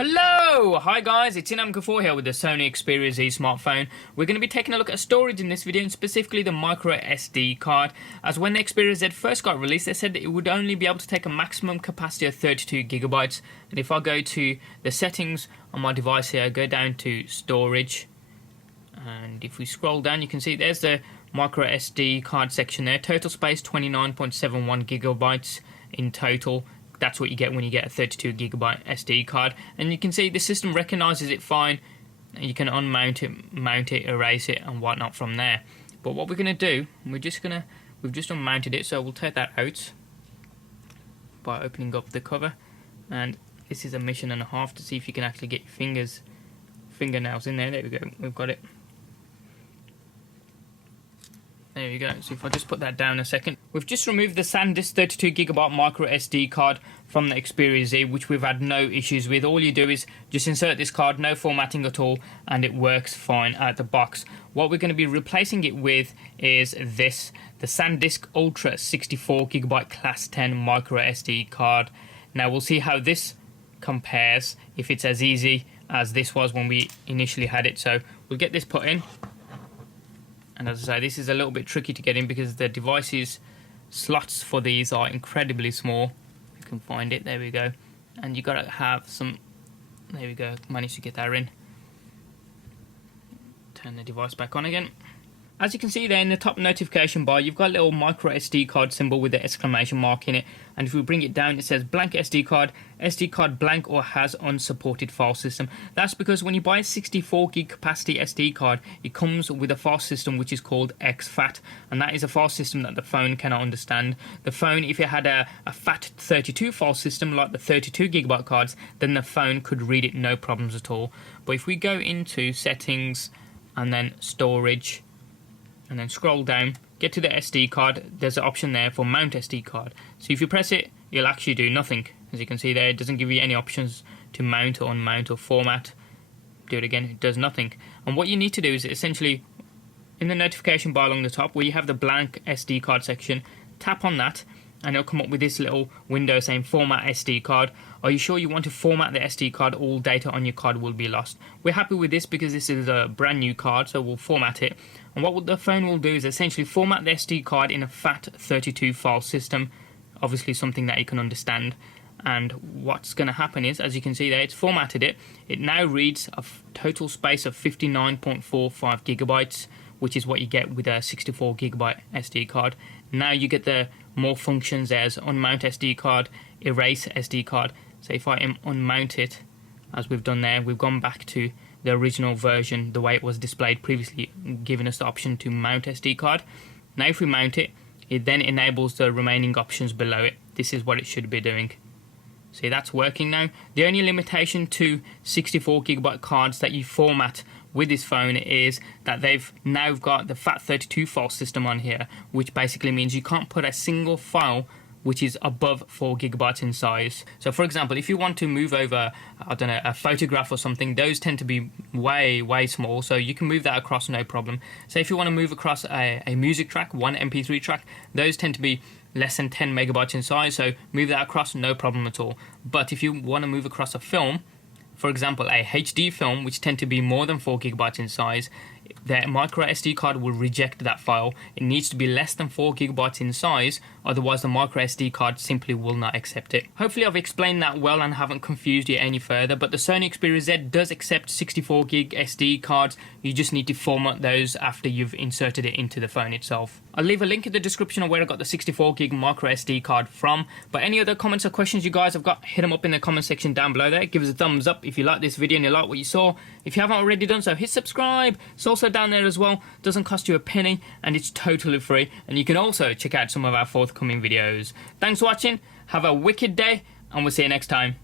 Hello! Hi guys, it's Inam4 here with the SONY XPERIA Z smartphone. We're going to be taking a look at storage in this video, and specifically the micro SD card. As when the XPERIA Z first got released, they said that it would only be able to take a maximum capacity of 32 gigabytes. And if I go to the settings on my device here, go down to storage, and if we scroll down, you can see there's the micro SD card section there. Total space 29.71 gigabytes in total. That's what you get when you get a 32 gigabyte SD card, and you can see the system recognizes it fine. You can unmount it, mount it, erase it, and whatnot from there. But what we're going to do, we've just unmounted it, so we'll take that out by opening up the cover. And this is a mission and a half to see if you can actually get your fingernails in there. There we go, we've got it. There you go. So if I just put that down a second, we've just removed the SanDisk 32GB micro SD card from the XPERIA Z, which we've had no issues with. All you do is just insert this card, no formatting at all, and it works fine out the box. What we're going to be replacing it with is this, the SanDisk Ultra 64GB Class 10 micro SD card. Now we'll see how this compares, if it's as easy as this was when we initially had it. So we'll get this put in. And as I say, this is a little bit tricky to get in because the device's slots for these are incredibly small. You can find it, there we go. And you gotta have some, there we go, managed to get that in. Turn the device back on again. As you can see there in the top notification bar, you've got a little micro SD card symbol with the exclamation mark in it. And if we bring it down, it says blank SD card blank or has unsupported file system. That's because when you buy a 64 gig capacity SD card, it comes with a file system which is called exFAT. And that is a file system that the phone cannot understand. The phone, if it had a FAT32 file system like the 32 gigabyte cards, then the phone could read it no problems at all. But if we go into settings and then storage, and then scroll down, get to the SD card, there's an option there for mount SD card. So if you press it, you'll actually do nothing. As you can see there, it doesn't give you any options to mount or unmount or format. Do it again, it does nothing. And what you need to do is essentially, in the notification bar along the top, where you have the blank SD card section, tap on that, and it'll come up with this little window saying format SD card. Are you sure you want to format the SD card? All data on your card will be lost. We're happy with this because this is a brand new card, so we'll format it. And what the phone will do is essentially format the SD card in a FAT32 file system, obviously something that you can understand. And what's going to happen is, as you can see there, it's formatted it. It now reads a total space of 59.45 gigabytes, which is what you get with a 64 gigabyte SD card. Now you get the more functions. There's unmount SD card, erase SD card. So if I unmount it, as we've done there, we've gone back to the original version, the way it was displayed previously, giving us the option to mount SD card. Now if we mount it, it then enables the remaining options below it. This is what it should be doing. See, that's working now. The only limitation to 64 gigabyte cards that you format with this phone is that they've now got the FAT32 file system on here, which basically means you can't put a single file which is above 4 gigabytes in size. So for example, if you want to move over, I don't know, a photograph or something, those tend to be way small, so you can move that across no problem. So if you want to move across a music track, one MP3 track, those tend to be less than 10 megabytes in size, so move that across no problem at all. But if you want to move across a film, for example a HD film, which tend to be more than 4 gigabytes in size, the micro SD card will reject that file. It needs to be less than 4 gigabytes in size, otherwise the micro SD card simply will not accept it. Hopefully I've explained that well and haven't confused you any further, but the SONY XPERIA Z does accept 64 gig SD cards. You just need to format those after you've inserted it into the phone itself. I'll leave a link in the description of where I got the 64 gig micro SD card from. But any other comments or questions you guys have got, hit them up in the comment section down below there. Give us a thumbs up if you like this video and you like what you saw. If you haven't already done so, hit subscribe. It's also down there as well. Doesn't cost you a penny and it's totally free. And you can also check out some of our forthcoming videos. Thanks for watching. Have a wicked day and we'll see you next time.